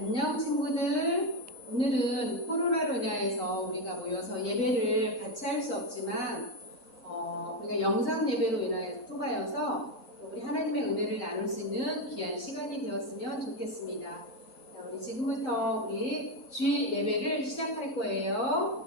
안녕 친구들. 오늘은 코로나로 인해서 우리가 모여서 예배를 같이 할 수 없지만 우리가 영상 예배로 인하여 통하여서 우리 하나님의 은혜를 나눌 수 있는 귀한 시간이 되었으면 좋겠습니다. 자, 우리 지금부터 우리 주일 예배를 시작할 거예요.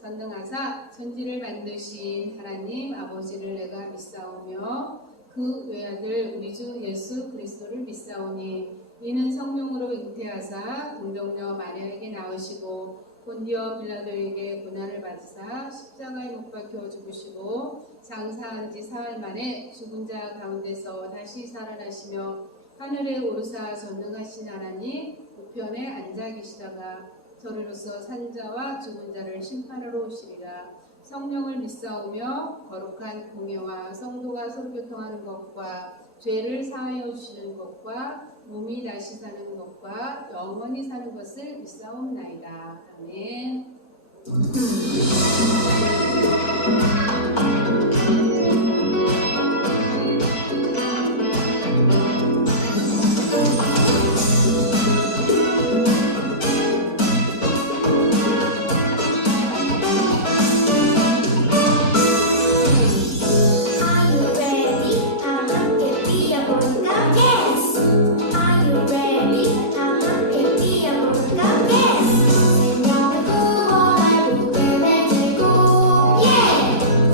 전능하사 천지를 만드신 하나님 아버지를 내가 믿사오며 그 외아들 우리 주 예수 그리스도를 믿사오니 이는 성령으로 잉태하사 동정녀 마리아에게 낳으시고 본디오 빌라도에게 고난을 받으사 십자가에 못 박혀 죽으시고 장사한 지 사흘 만에 죽은 자 가운데서 다시 살아나시며 하늘에 오르사 전능하신 하나님 우편에 앉아 계시다가 저리로서 산자와 죽은 자를 심판하러 오시리라. 성령을 믿사오며 거룩한 공예와 성도가 서로 교통하는 것과 죄를 사하여 주시는 것과 몸이 다시 사는 것과 영원히 사는 것을 믿사옵나이다. 아멘. Yeah!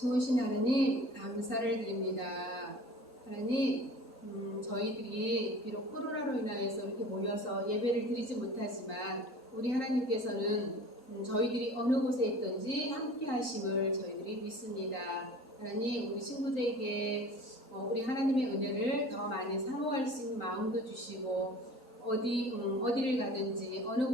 좋으신 하나님 감사를 드립니다. 하나님 저희들이 비록 코로나로 인하여서 이렇게 모여서 예배를 드리지 못하지만 우리 하나님께서는 저희들이 어느 곳에 있든지 함께 하심을 저희들이 믿습니다. 하나님 우리 친구들에게 우리 하나님의 은혜를 더 많이 사모할 수 있는 마음도 주시고 어디를 가든지 어느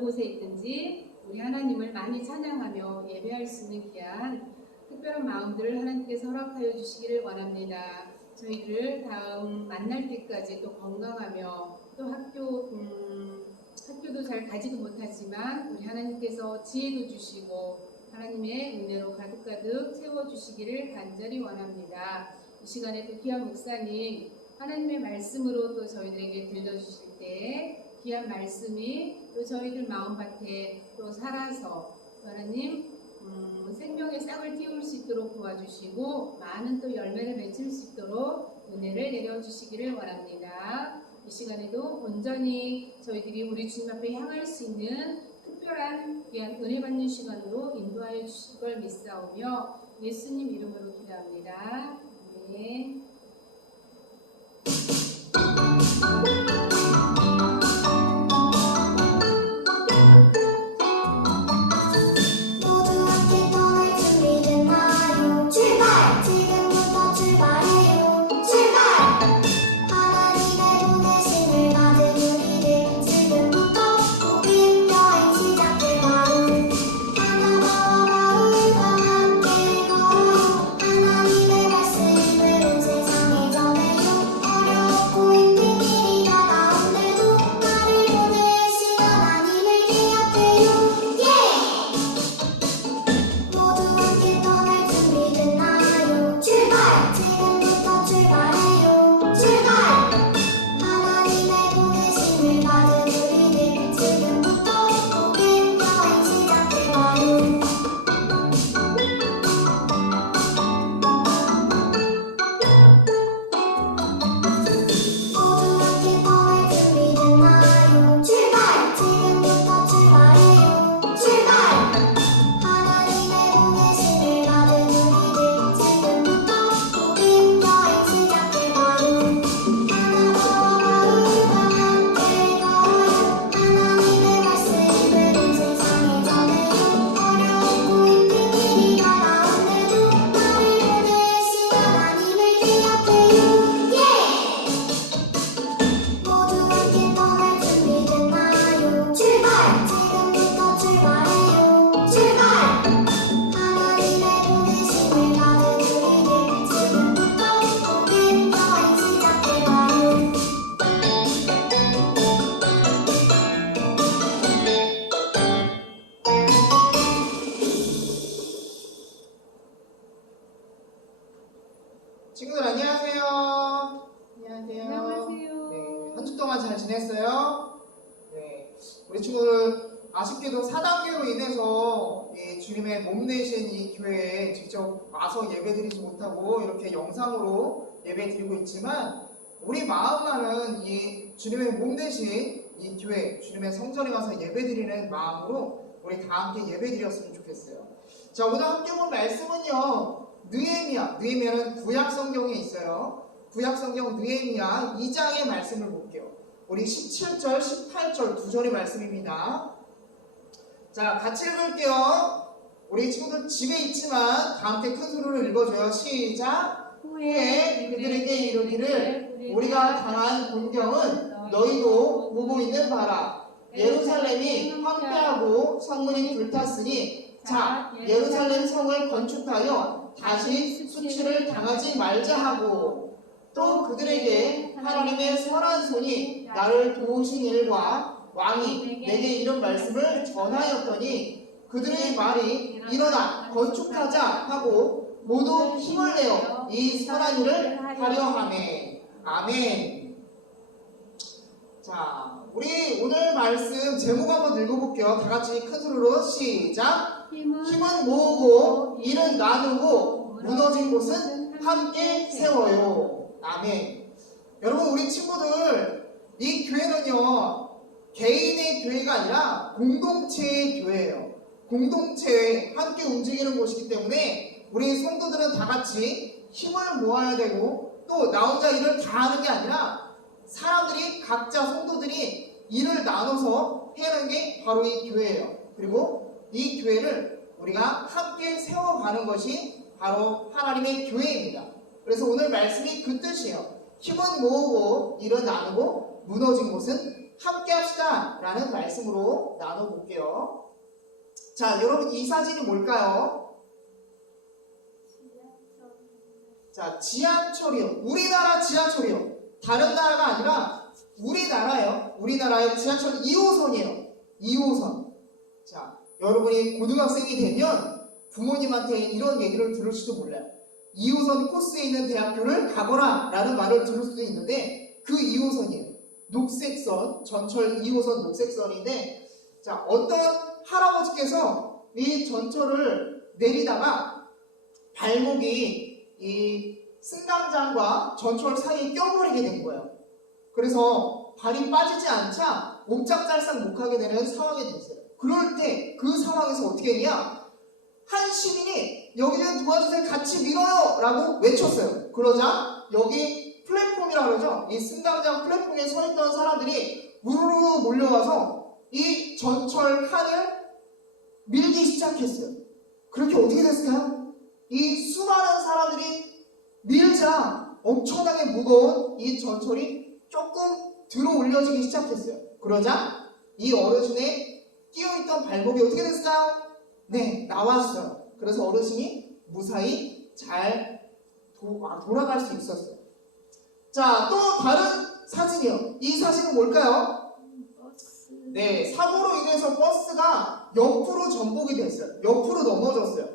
곳에 있든지 우리 하나님을 많이 찬양하며 예배할 수 있는 귀한 특별한 마음들을 하나님께서 허락하여 주시기를 원합니다. 저희들을 다음 만날 때까지 또 건강하며 또 학교도 잘 가지도 못하지만 우리 하나님께서 지혜도 주시고 하나님의 은혜로 가득가득 채워주시기를 간절히 원합니다. 이 시간에 또 귀한 목사님 하나님의 말씀으로 또 저희들에게 들려주실 때 귀한 말씀이 또 저희들 마음밭에 또 살아서 하나님 생명의 싹을 틔울 수 있도록 도와주시고 많은 또 열매를 맺을 수 있도록 은혜를 내려주시기를 원합니다. 이 시간에도 온전히 저희들이 우리 주님 앞에 향할 수 있는 특별한 귀한 은혜 받는 시간으로 인도하여 주실 걸 믿사오며 예수님 이름으로 기도합니다. 아멘. 친구들 안녕하세요. 안녕하세요. 네, 한 주 동안 잘 지냈어요? 네, 우리 친구들 아쉽게도 4단계로 인해서 주님의 몸 대신 이 교회에 직접 와서 예배드리지 못하고 이렇게 영상으로 예배드리고 있지만 우리 마음만은 이 주님의 몸 대신 이 교회, 주님의 성전에 와서 예배드리는 마음으로 우리 다 함께 예배드렸으면 좋겠어요. 자, 오늘 함께 본 말씀은요. 느헤미야는 구약 성경에 있어요. 구약 성경 느헤미야 2장의 말씀을 볼게요. 우리 17절, 18절 두 절의 말씀입니다. 자, 같이 읽을게요. 우리 친구들 집에 있지만 다 함께 큰 소리로 읽어줘요. 시작. 후에 그들에게 이르기를 우리가 당한 곤경은 너희도 보고 있는 바라. 예루살렘이 황폐하고 성문이 불탔으니 자, 예루살렘 성을 건축하여 다시 수치를 당하지 말자 하고 또 그들에게 하나님의 선한 손이 나를 도우신 일과 왕이 내게 이런 말씀을 전하였더니 그들의 말이 일어나 건축하자 하고 모두 힘을 내어 이 선한 일을 하려 하매. 아멘. 자, 우리 오늘 말씀 제목 한번 읽어볼게요. 다 같이 큰 소리로 시작. 힘은 모으고 일은 나누고 무너진 곳은 함께 세워요. 아멘. 여러분, 우리 친구들, 이 교회는요 개인의 교회가 아니라 공동체의 교회예요. 공동체에 함께 움직이는 곳이기 때문에 우리 성도들은 다 같이 힘을 모아야 되고, 또 나 혼자 일을 다 하는 게 아니라 사람들이 각자 성도들이 일을 나눠서 해야 하는 게 바로 이 교회예요. 그리고 이 교회를 우리가 함께 세워가는 것이 바로 하나님의 교회입니다. 그래서 오늘 말씀이 그 뜻이에요. 힘은 모으고 일은 나누고 무너진 곳은 함께 합시다 라는 말씀으로 나눠볼게요. 자, 여러분 이 사진이 뭘까요? 자, 지하철이요. 우리나라 지하철이요. 다른 나라가 아니라 우리나라예요. 우리나라의 지하철 2호선이에요. 2호선. 자, 여러분이 고등학생이 되면 부모님한테 이런 얘기를 들을지도 몰라요. 2호선 코스에 있는 대학교를 가거라 라는 말을 들을 수도 있는데, 그 2호선이에요. 녹색선, 전철 2호선 녹색선인데, 자, 어떤 할아버지께서 이 전철을 내리다가 발목이 이 승강장과 전철 사이에 껴버리게 된 거예요. 그래서 발이 빠지지 않자 옴짝달싹 못 가게 되는 상황이 됐어요. 그럴 때 그 상황에서 어떻게 했냐? 한 시민이 여기 좀 도와주세요, 같이 밀어요 라고 외쳤어요. 그러자 여기 플랫폼이라고 그러죠. 이 승강장 플랫폼에 서 있던 사람들이 우르르 몰려와서 이 전철 칸을 밀기 시작했어요. 그렇게 어떻게 됐을까요? 이 수많은 사람들이 밀자 엄청나게 무거운 이 전철이 조금 들어 올려지기 시작했어요. 그러자 이 어르신의 끼어있던 발목이 어떻게 됐을까요? 네, 나왔어요. 그래서 어르신이 무사히 잘 돌아갈 수 있었어요. 자, 또 다른 사진이요. 이 사진은 뭘까요? 네, 사고로 인해서 버스가 옆으로 전복이 됐어요. 옆으로 넘어졌어요.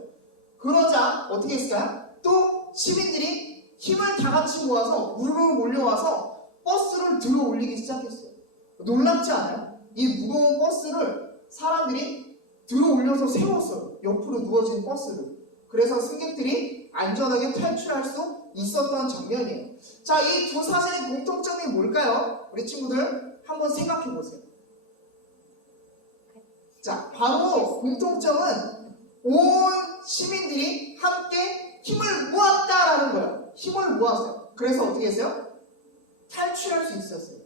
그러자 어떻게 했을까요? 또 시민들이 힘을 다 같이 모아서 우르르 몰려와서 버스를 들어 올리기 시작했어요. 놀랍지 않아요? 이 무거운 버스를 사람들이 들어 올려서 세웠어요. 옆으로 누워진 버스를. 그래서 승객들이 안전하게 탈출할 수 있었던 장면이에요. 자, 이 두 사진의 공통점이 뭘까요? 우리 친구들 한번 생각해 보세요. 자, 바로 공통점은 온 시민들이 함께 힘을 모았다라는 거예요. 힘을 모았어요. 그래서 어떻게 했어요? 탈출할 수 있었어요.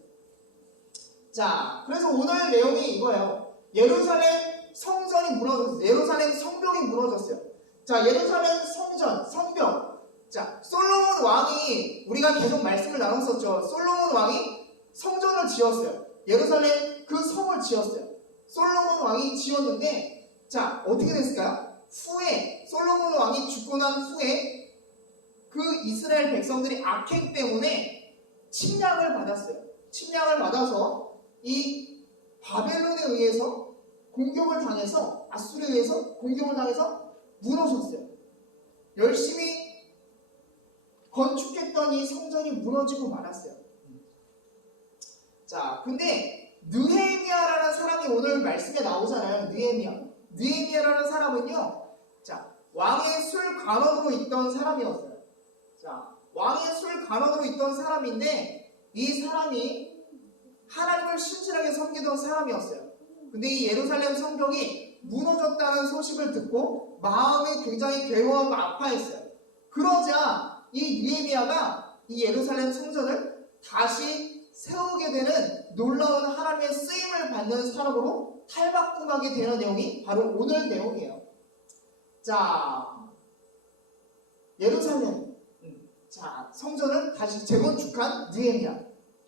자, 그래서 오늘 내용이 이거예요. 예루살렘 성전이 무너졌어요. 예루살렘 성벽이 무너졌어요. 자, 예루살렘 성전, 성벽. 자, 솔로몬 왕이, 우리가 계속 말씀을 나눴었죠. 솔로몬 왕이 성전을 지었어요. 예루살렘 그 성을 지었어요. 솔로몬 왕이 지었는데, 자, 어떻게 됐을까요? 후에, 솔로몬 왕이 죽고 난 후에 그 이스라엘 백성들이 악행 때문에 침략을 받았어요. 침략을 받아서 이 바벨론에 의해서 공격을 당해서, 아수르에 의해서 공격을 당해서 무너졌어요. 열심히 건축했던 이 성전이 무너지고 말았어요. 자, 근데 느헤미야라는 사람이 오늘 말씀에 나오잖아요. 느헤미야라는 사람은요, 자, 왕의 술 관원으로 있던 사람이었어요. 자, 왕의 술 관원으로 있던 사람인데, 이 사람이 하나님을 신실하게 섬기던 사람이었어요. 근데 이 예루살렘 성벽이 무너졌다는 소식을 듣고 마음이 굉장히 괴로워하고 아파했어요. 그러자 이 느헤미야가 이 예루살렘 성전을 다시 세우게 되는 놀라운 하나님의 쓰임을 받는 사람으로 탈바꿈하게 되는 내용이 바로 오늘 내용이에요. 자, 예루살렘, 자, 성전을 다시 재건축한 느헤미야.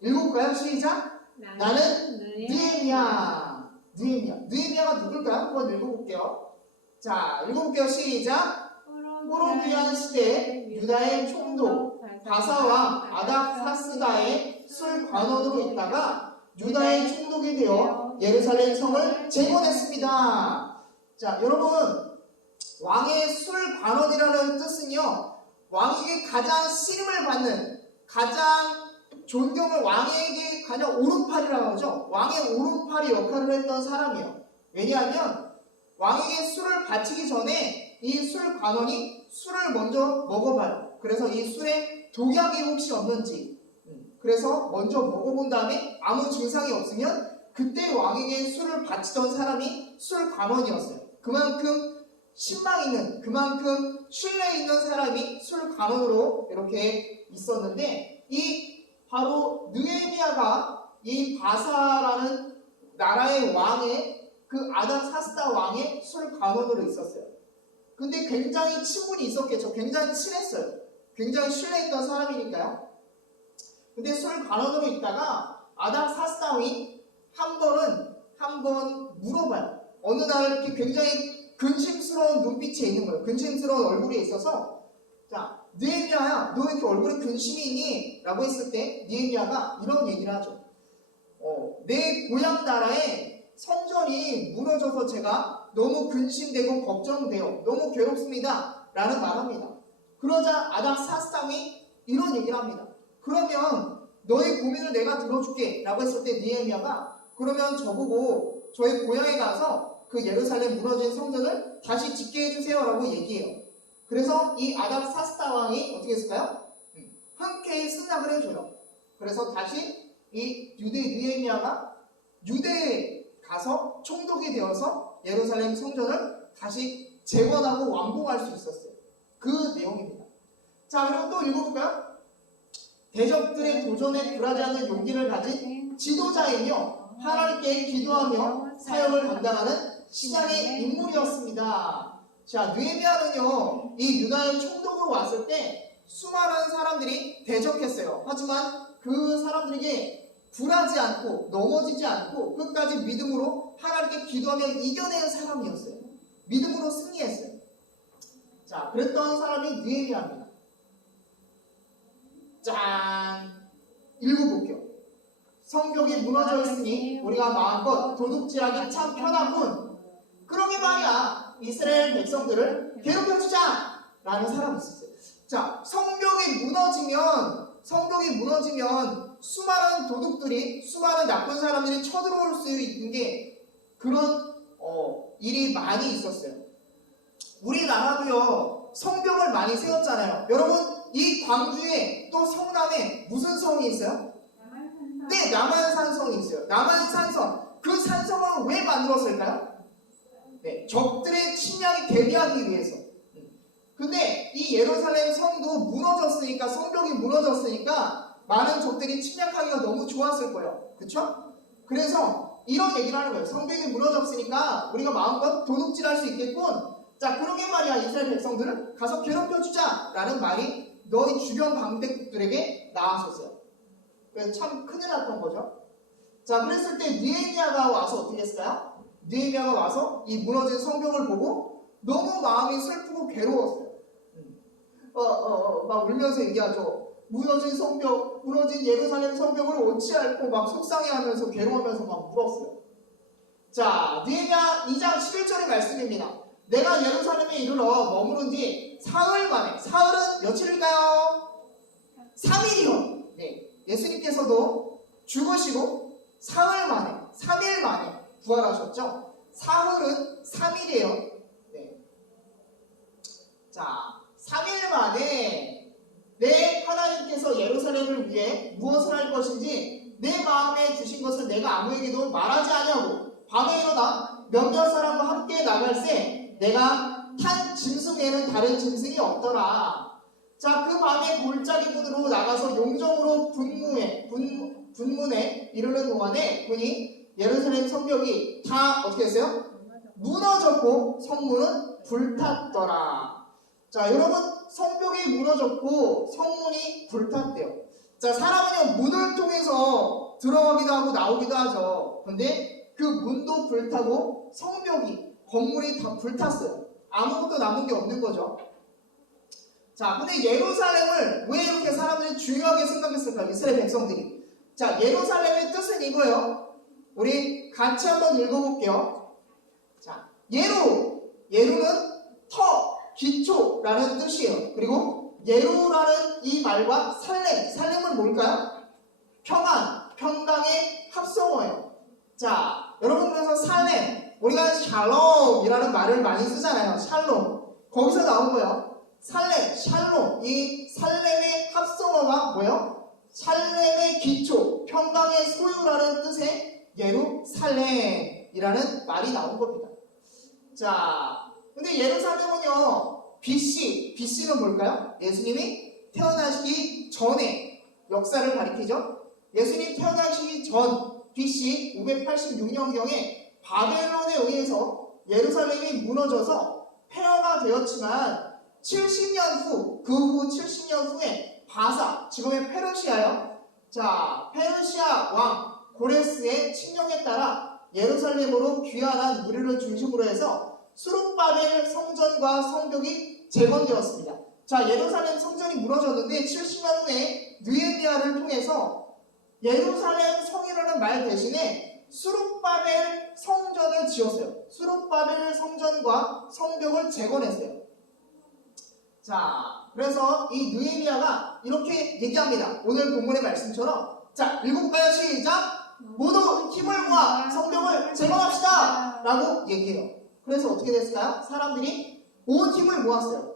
읽어볼까요? 시작. 나는 느헤미야가 누굴까요? 한번 읽어볼게요. 자, 읽어볼게요. 시작. 호로비안 시대에 유다의 총독 바사와 아닥사스다의 술 관원으로 있다가 유다의 총독이 되어 예루살렘 성을 재건했습니다. 자, 여러분, 왕의 술 관원이라는 뜻은요, 왕에게 가장 신임을 받는, 가장 존경을, 왕에게 가장 오른팔이라고 하죠. 왕의 오른팔이 역할을 했던 사람이에요. 왜냐하면 왕에게 술을 바치기 전에 이 술 관원이 술을 먼저 먹어봐요. 그래서 이 술에 독약이 혹시 없는지, 그래서 먼저 먹어본 다음에 아무 증상이 없으면 그때 왕에게 술을 바치던 사람이 술 관원이었어요. 그만큼 신망 있는, 그만큼 신뢰 있는 사람이 술관원으로 이렇게 있었는데, 이 바로 느헤미야가 이 바사라는 나라의 왕의 그 아닥사스다 왕의 술관원으로 있었어요. 근데 굉장히 친분이 있었겠죠. 굉장히 친했어요. 굉장히 신뢰했던 사람이니까요. 근데 술관원으로 있다가 아닥사스다 왕이 한 번 물어봐요. 어느 날 이렇게 굉장히 근심스러운 눈빛에 있는 거예요. 근심스러운 얼굴에 있어서, 자, 느헤미야야, 너 왜 이렇게 얼굴에 근심이 있니? 라고 했을 때 느헤미야가 이런 얘기를 하죠. 내 고향 나라에 성전이 무너져서 제가 너무 근심되고 걱정돼요. 너무 괴롭습니다. 라는 말합니다. 그러자 아닥사스당이 이런 얘기를 합니다. 그러면 너의 고민을 내가 들어줄게. 라고 했을 때 느헤미야가 그러면 저보고 저희 고향에 가서 그 예루살렘 무너진 성전을 다시 짓게 해주세요. 라고 얘기해요. 그래서 이 아닥사스다 왕이 어떻게 했을까요? 흔쾌히 승낙을 해줘요. 그래서 다시 이 유대 느헤미야가 유대에 가서 총독이 되어서 예루살렘 성전을 다시 재건하고 완공할 수 있었어요. 그 내용입니다. 자, 그리고 또 읽어볼까요? 대적들의 도전에 굴하지 않는 용기를 가진 지도자이며 하나님께 기도하며 사역을 감당하는 신앙의 인물이었습니다. 자, 느헤미야는요, 이 유다의 총독으로 왔을 때 수많은 사람들이 대적했어요. 하지만 그 사람들에게 굴하지 않고 넘어지지 않고 끝까지 믿음으로 하나님께 기도하며 이겨낸 사람이었어요. 믿음으로 승리했어요. 자, 그랬던 사람이 느헤미야입니다. 짠! 읽어볼게요. 성벽이 무너져 있으니 우리가 마음껏 도둑질하기 참 편하군. 그러게 말이야, 이스라엘 백성들을 괴롭혀주자! 라는 사람이 있었어요. 자, 성벽이 무너지면 수많은 도둑들이, 수많은 나쁜 사람들이 쳐들어올 수 있는 게 그런 일이 많이 있었어요. 우리나라도요, 성벽을 많이 세웠잖아요. 여러분, 이 광주에 또 성남에 무슨 성이 있어요? 네, 남한산성이 있어요. 남한산성. 그 산성을 왜 만들었을까요? 네, 적들의 침략에 대비하기 위해서. 근데 이 예루살렘 성도 무너졌으니까, 성벽이 무너졌으니까 많은 적들이 침략하기가 너무 좋았을 거예요. 그쵸? 그래서 이런 얘기를 하는 거예요. 성벽이 무너졌으니까 우리가 마음껏 도둑질할 수 있겠군. 자, 그러게 말이야, 이스라엘 백성들을 가서 괴롭혀주자 라는 말이 너희 주변 방백들에게 나왔었어요. 그래서 참 큰일 났던 거죠. 자, 그랬을 때 느헤미야가 와서 어떻게 했을까요? 느헤미야가 와서 이 무너진 성벽을 보고 너무 마음이 슬프고 괴로웠어요. 막 울면서 얘기하죠. 무너진 성벽, 무너진 예루살렘 성벽을 어찌할꼬 막 속상해하면서 괴로워하면서 막 울었어요. 자, 느헤미야 2장 11절의 말씀입니다. 내가 예루살렘에 이르러 머무른 뒤 사흘 만에, 사흘은 며칠일까요? 3일이요. 네, 예수님께서도 죽으시고 사흘 만에, 3일 만에 부활하셨죠. 사흘은 3일이에요. 네. 자, 3일 만에 내 하나님께서 예루살렘을 위해 무엇을 할 것인지 내 마음에 주신 것을 내가 아무에게도 말하지 아니하고 밤에 일어나 몇몇 사람과 함께 나갈새 내가 탄 짐승에는 다른 짐승이 없더라. 자, 그 밤에 골짜기 문으로 나가서 용정으로 분문에 이르는 동안에 보니 예루살렘 성벽이 다 어떻게 했어요? 무너졌고 성문은 불탔더라. 자, 여러분, 성벽이 무너졌고 성문이 불탔대요. 자, 사람은요, 문을 통해서 들어가기도 하고 나오기도 하죠. 근데 그 문도 불타고 성벽이, 건물이 다 불탔어요. 아무것도 남은 게 없는 거죠. 자, 근데 예루살렘을 왜 이렇게 사람들이 중요하게 생각했을까요? 이스라엘 백성들이. 자, 예루살렘의 뜻은 이거예요. 우리 같이 한번 읽어볼게요. 자, 예루는 터, 기초라는 뜻이에요. 그리고 예루라는 이 말과 살렘은 뭘까요? 평안, 평강의 합성어예요. 자, 여러분, 그래서 살렘, 우리가 샬롬이라는 말을 많이 쓰잖아요. 샬롬. 거기서 나온 거예요. 살렘, 샬롬. 이 살렘의 합성어가 뭐예요? 살렘의 기초, 평강의 소유라는 뜻의 예루살렘이라는 말이 나온 겁니다. 자, 근데 예루살렘은요, BC는 뭘까요? 예수님이 태어나시기 전에 역사를 가리키죠. 예수님 태어나시기 전 BC 586년경에 바벨론에 의해서 예루살렘이 무너져서 폐허가 되었지만 70년 후, 그 후 70년 후에 바사, 지금의 페르시아요. 자, 페르시아 왕 고레스의 칙령에 따라 예루살렘으로 귀환한 무리를 중심으로 해서 수룹바벨 성전과 성벽이 재건되었습니다. 자, 예루살렘 성전이 무너졌는데 70년 후에 느헤미야를 통해서 예루살렘 성이라는 말 대신에 수룹바벨 성전을 지었어요. 수룹바벨 성전과 성벽을 재건했어요. 자, 그래서 이 느헤미야가 이렇게 얘기합니다. 오늘 본문의 말씀처럼. 자, 읽어볼까요? 시작! 모두 힘을 모아 성벽을 재건합시다! 라고 얘기해요. 그래서 어떻게 됐을까요? 사람들이 온 힘을 모았어요.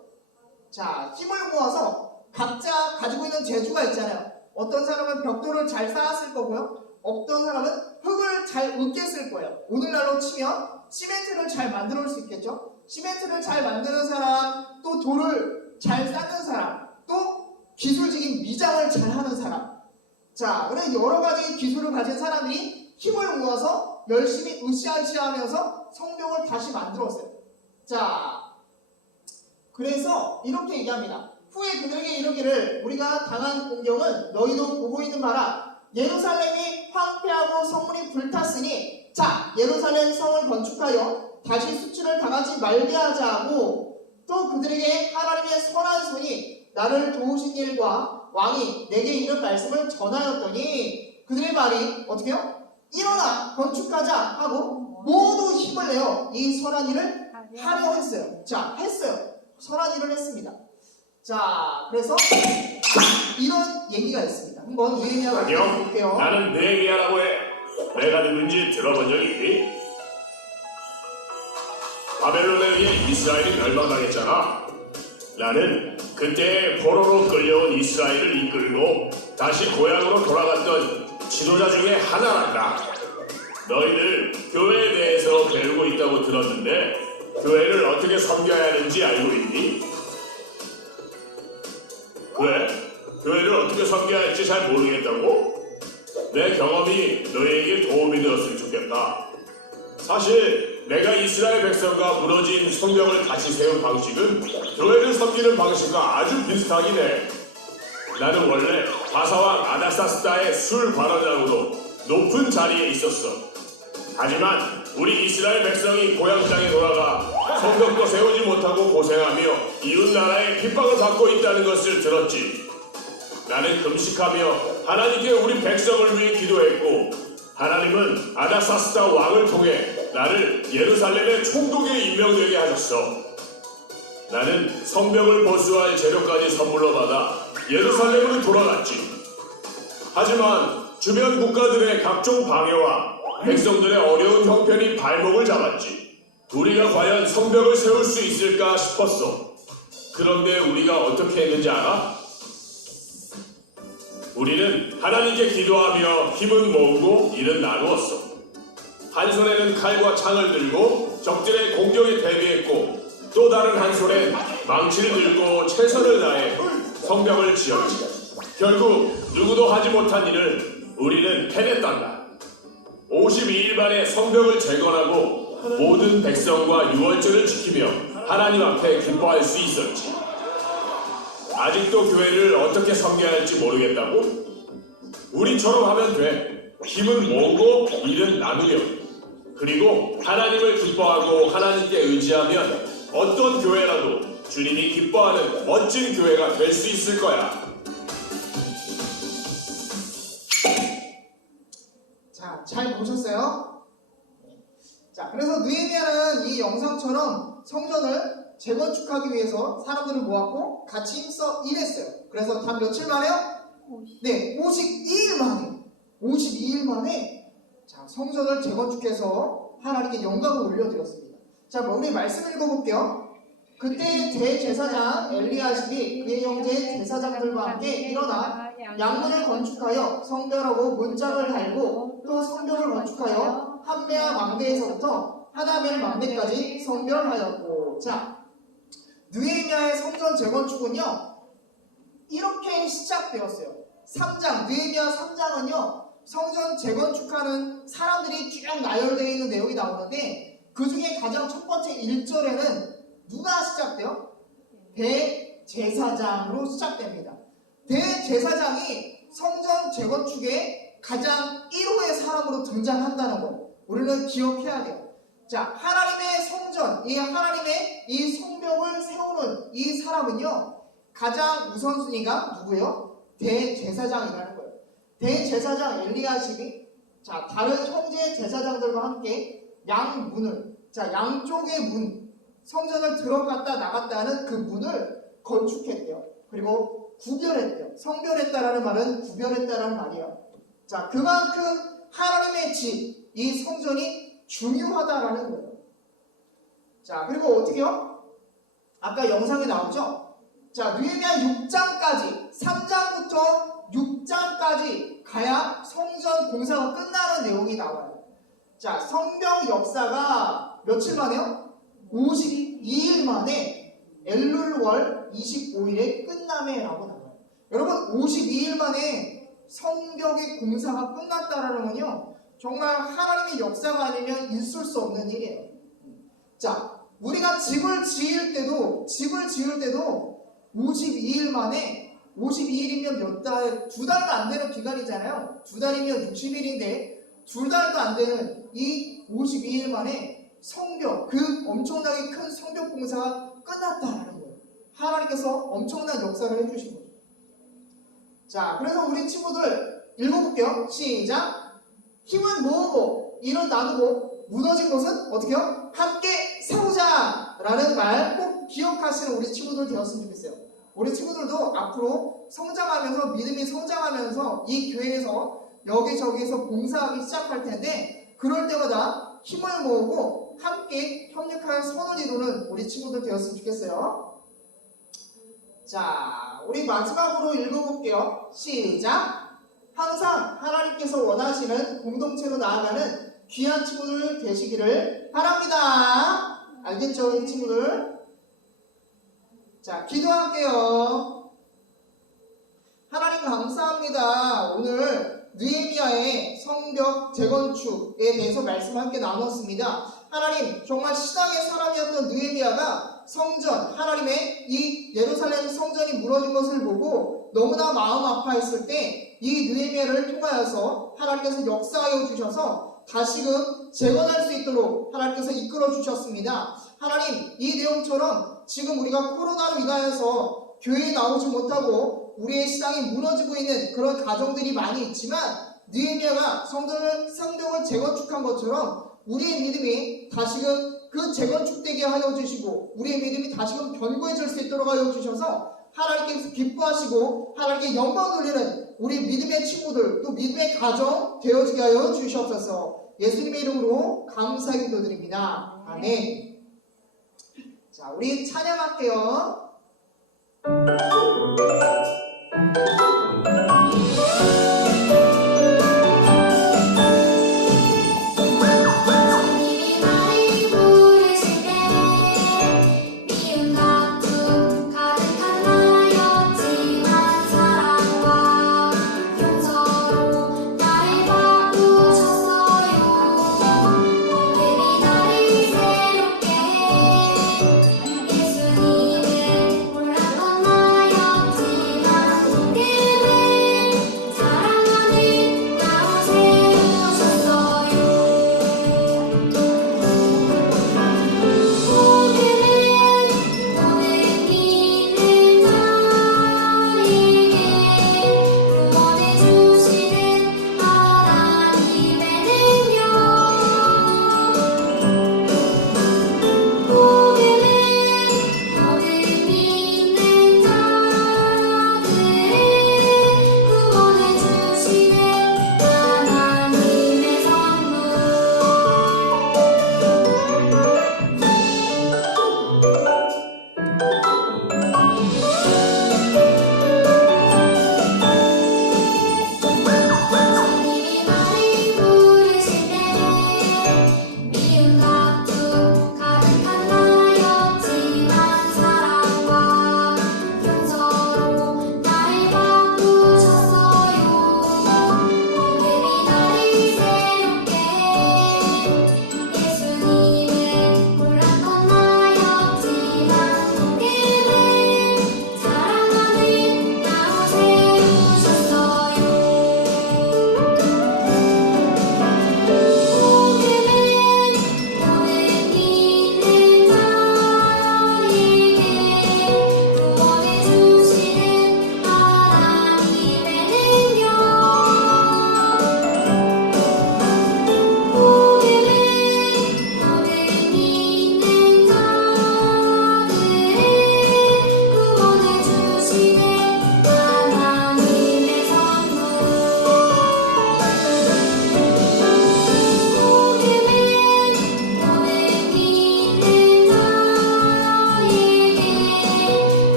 자, 힘을 모아서 각자 가지고 있는 재주가 있잖아요. 어떤 사람은 벽돌을 잘 쌓았을 거고요. 어떤 사람은 흙을 잘 으깼을 거예요. 오늘날로 치면 시멘트를 잘 만들어 올 수 있겠죠. 시멘트를 잘 만드는 사람, 또 돌을 잘 쌓는 사람, 또 기술적인 미장을 잘 하는 사람. 자, 그런 여러 가지 기술을 가진 사람들이 힘을 모아서 열심히 으쌰으쌰하면서 성벽을 다시 만들었어요. 자, 그래서 이렇게 얘기합니다. 후에 그들에게 이르기를 우리가 당한 공경은 너희도 보고 있는 바라. 예루살렘이 황폐하고 성문이 불탔으니 자, 예루살렘 성을 건축하여 다시 수치를 당하지 말게 하자 하고, 또 그들에게 하나님의 선한 손이 나를 도우신 일과 왕이 내게 이런 말씀을 전하였더니 그들의 말이 어떻게 해요? 일어나 건축하자 하고 모두 힘을 내어 이 선한 일을 하려 했어요. 자, 했어요. 선한 일을 했습니다. 자, 그래서 이런 얘기가 있습니다. 한번 느헤미야가 볼게요. 나는 느헤미야라고 해. 내가 누군지 들어본 적이 있니? 바벨론에 의해 이스라엘이 멸망당했잖아. 나는 그때 포로로 끌려온 이스라엘을 이끌고 다시 고향으로 돌아갔던 지도자 중에 하나란다. 너희들 교회에 대해서 배우고 있다고 들었는데 교회를 어떻게 섬겨야 하는지 알고 있니? 그래? 교회를 어떻게 섬겨야 할지 잘 모르겠다고? 내 경험이 너희에게 도움이 되었으면 좋겠다. 사실 내가 이스라엘 백성과 무너진 성벽을 다시 세운 방식은 교회를 섬기는 방식과 아주 비슷하긴 해. 나는 원래 바사왕 아닥사스다의 술 관원장으로 높은 자리에 있었어. 하지만 우리 이스라엘 백성이 고향 땅에 돌아가 성벽도 세우지 못하고 고생하며 이웃 나라의 핍박을 받고 있다는 것을 들었지. 나는 금식하며 하나님께 우리 백성을 위해 기도했고, 하나님은 아닥사스다 왕을 통해 나를 예루살렘의 총독에 임명되게 하셨어. 나는 성벽을 보수할 재료까지 선물로 받아 예루살렘으로 돌아갔지. 하지만 주변 국가들의 각종 방해와 백성들의 어려운 형편이 발목을 잡았지. 우리가 과연 성벽을 세울 수 있을까 싶었어. 그런데 우리가 어떻게 했는지 알아? 우리는 하나님께 기도하며 힘은 모으고 일은 나누었어. 한 손에는 칼과 창을 들고 적들의 공격에 대비했고, 또 다른 한 손엔 망치를 들고 최선을 다해 성벽을 지었지. 결국 누구도 하지 못한 일을 우리는 해냈단다. 52일 만에 성벽을 재건하고 모든 백성과 유월절을 지키며 하나님 앞에 기뻐할 수 있었지. 아직도 교회를 어떻게 섬겨야 할지 모르겠다고? 우리처럼 하면 돼. 힘은 모으고 일은 나누며, 그리고 하나님을 기뻐하고 하나님께 의지하면 어떤 교회라도 주님이 기뻐하는 멋진 교회가 될 수 있을 거야. 자, 잘 보셨어요? 자, 그래서 느헤미야는 이 영상처럼 성전을 재건축하기 위해서 사람들을 모았고 같이 힘써 일했어요. 그래서 단 며칠 만에요? 네, 52일 만에 자, 성전을 재건축해서 하나님께 영광을 올려드렸습니다. 자, 우리 말씀 읽어볼게요. 그때 대제사장 엘리야십이 그의 형제 제사장들과 함께 일어나 양문을 건축하여 성벽하고 문짝을 달고 또 성벽을 건축하여 함메아 망대에서부터 하나벨 막내까지 성별하였고. 자, 느헤미야의 성전 재건축은요 이렇게 시작되었어요. 3장, 느헤미야 3장은요 성전 재건축하는 사람들이 쭉 나열되어 있는 내용이 나오는데 그 중에 가장 첫 번째 1절에는 누가 시작돼요? 대제사장으로 시작됩니다. 대제사장이 성전 재건축에 가장 1호의 사람으로 등장한다는 거 우리는 기억해야 돼요. 자, 하나님의 성전, 이 하나님의 이 성벽을 세우는 이 사람은요 가장 우선순위가 누구예요? 대제사장이라는 거예요. 대제사장 엘리야십이 자 다른 형제 제사장들과 함께 양문을 자 양쪽의 문 성전을 들어갔다 나갔다 하는 그 문을 건축했대요. 그리고 구별했대요. 성별했다라는 말은 구별했다라는 말이에요. 자 그만큼 하나님의 집, 이 성전이 중요하다라는 거예요. 자 그리고 어떻게요? 아까 영상에 나오죠? 자 느헤미야 6장까지 3장부터 6장까지 가야 성전 공사가 끝나는 내용이 나와요. 자 성벽 역사가 며칠 만에요? 52일 만에 엘룰월 25일에 끝남에라고 나와요. 여러분 52일 만에 성벽의 공사가 끝났다라는 건요 정말 하나님의 역사가 아니면 있을 수 없는 일이에요. 자 우리가 집을 지을 때도 52일 만에 52일이면 몇 달, 2달도 안 되는 기간이잖아요. 2달이면 60일인데 2달도 안 되는 이 52일 만에 성벽, 그 엄청나게 큰 성벽 공사가 끝났다라는 거예요. 하나님께서 엄청난 역사를 해주신 거죠. 자, 그래서 우리 친구들 읽어볼게요. 시작. 힘은 모으고 일은 나누고 무너진 것은 어떻게 해요? 함께 세우자 라는 말 꼭 기억하시는 우리 친구들 되었으면 좋겠어요. 우리 친구들도 앞으로 성장하면서 믿음이 성장하면서 이 교회에서 여기저기에서 봉사하기 시작할 텐데 그럴 때마다 힘을 모으고 함께 협력하여 손을 이루는 우리 친구들 되었으면 좋겠어요. 자, 우리 마지막으로 읽어볼게요. 시작. 항상 하나님께서 원하시는 공동체로 나아가는 귀한 친구들 되시기를 바랍니다. 알겠죠, 우리 친구들? 자, 기도할게요. 하나님 감사합니다. 오늘 느헤미야의 성벽 재건축에 대해서 말씀을 함께 나눴습니다. 하나님, 정말 신앙의 사람이었던 느헤미야가 성전, 하나님의 이 예루살렘 성전이 무너진 것을 보고 너무나 마음 아파했을 때 이 느헤미야를 통하여서 하나님께서 역사하여 주셔서 다시금 재건할 수 있도록 하나님께서 이끌어 주셨습니다. 하나님, 이 내용처럼 지금 우리가 코로나로 인하여서 교회에 나오지 못하고 우리의 신앙이 무너지고 있는 그런 가정들이 많이 있지만 느헤미야가 성벽을 재건축한 것처럼 우리의 믿음이 다시금 그 재건축되게 하여 주시고 우리의 믿음이 다시금 견고해질 수 있도록 하여 주셔서 하나님께서 기뻐하시고 하나님께 영광 돌리는 우리 믿음의 친구들 또 믿음의 가정 되어지게 하여 주시옵소서. 예수님의 이름으로 감사히 기도드립니다. 아멘. 자, 우리 찬양할게요. 예수님을 몰랐던 나였지만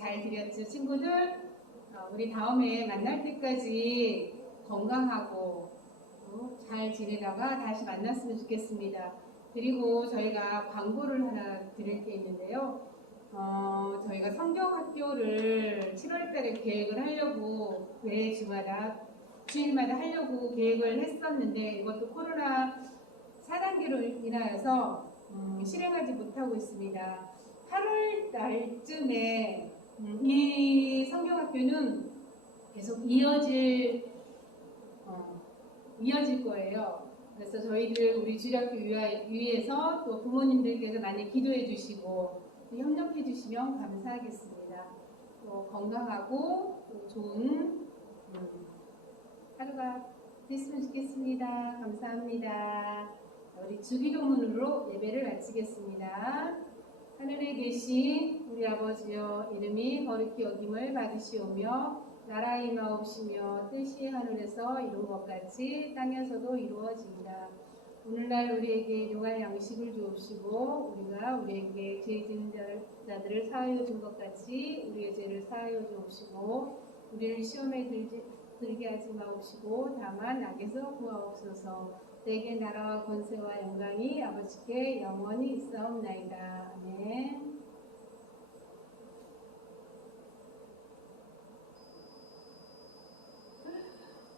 잘 드렸죠, 친구들? 우리 다음에 만날 때까지 건강하고 잘 지내다가 다시 만났으면 좋겠습니다. 그리고 저희가 광고를 하나 드릴 게 있는데요. 저희가 성경학교를 7월달에 계획을 하려고 매 주일마다 하려고 계획을 했었는데 이것도 코로나 4단계로 인하여서 실행하지 못하고 있습니다. 8월 달쯤에 이 성경학교는 계속 이어질 거예요. 그래서 저희들 우리 주일학교 위해서 또 부모님들께서 많이 기도해 주시고 협력해 주시면 감사하겠습니다. 또 건강하고 또 좋은 하루가 됐으면 좋겠습니다. 감사합니다. 우리 주기도문으로 예배를 마치겠습니다. 하늘에 계신 우리 아버지여, 이름이 거룩히 여김을 받으시오며 나라가 임하옵시며 뜻이 하늘에서 이룬 것 같이 땅에서도 이루어지이다. 오늘날 우리에게 일용할 양식을 주옵시고 우리가 우리에게 죄 지은 자들을 사하여 준 것 같이 우리의 죄를 사하여 주옵시고 우리를 시험에 들게 하지 마옵시고 다만 악에서 구하옵소서. 내게 나라와 권세와 영광이 아버지께 영원히 있사옵나이다. 아멘.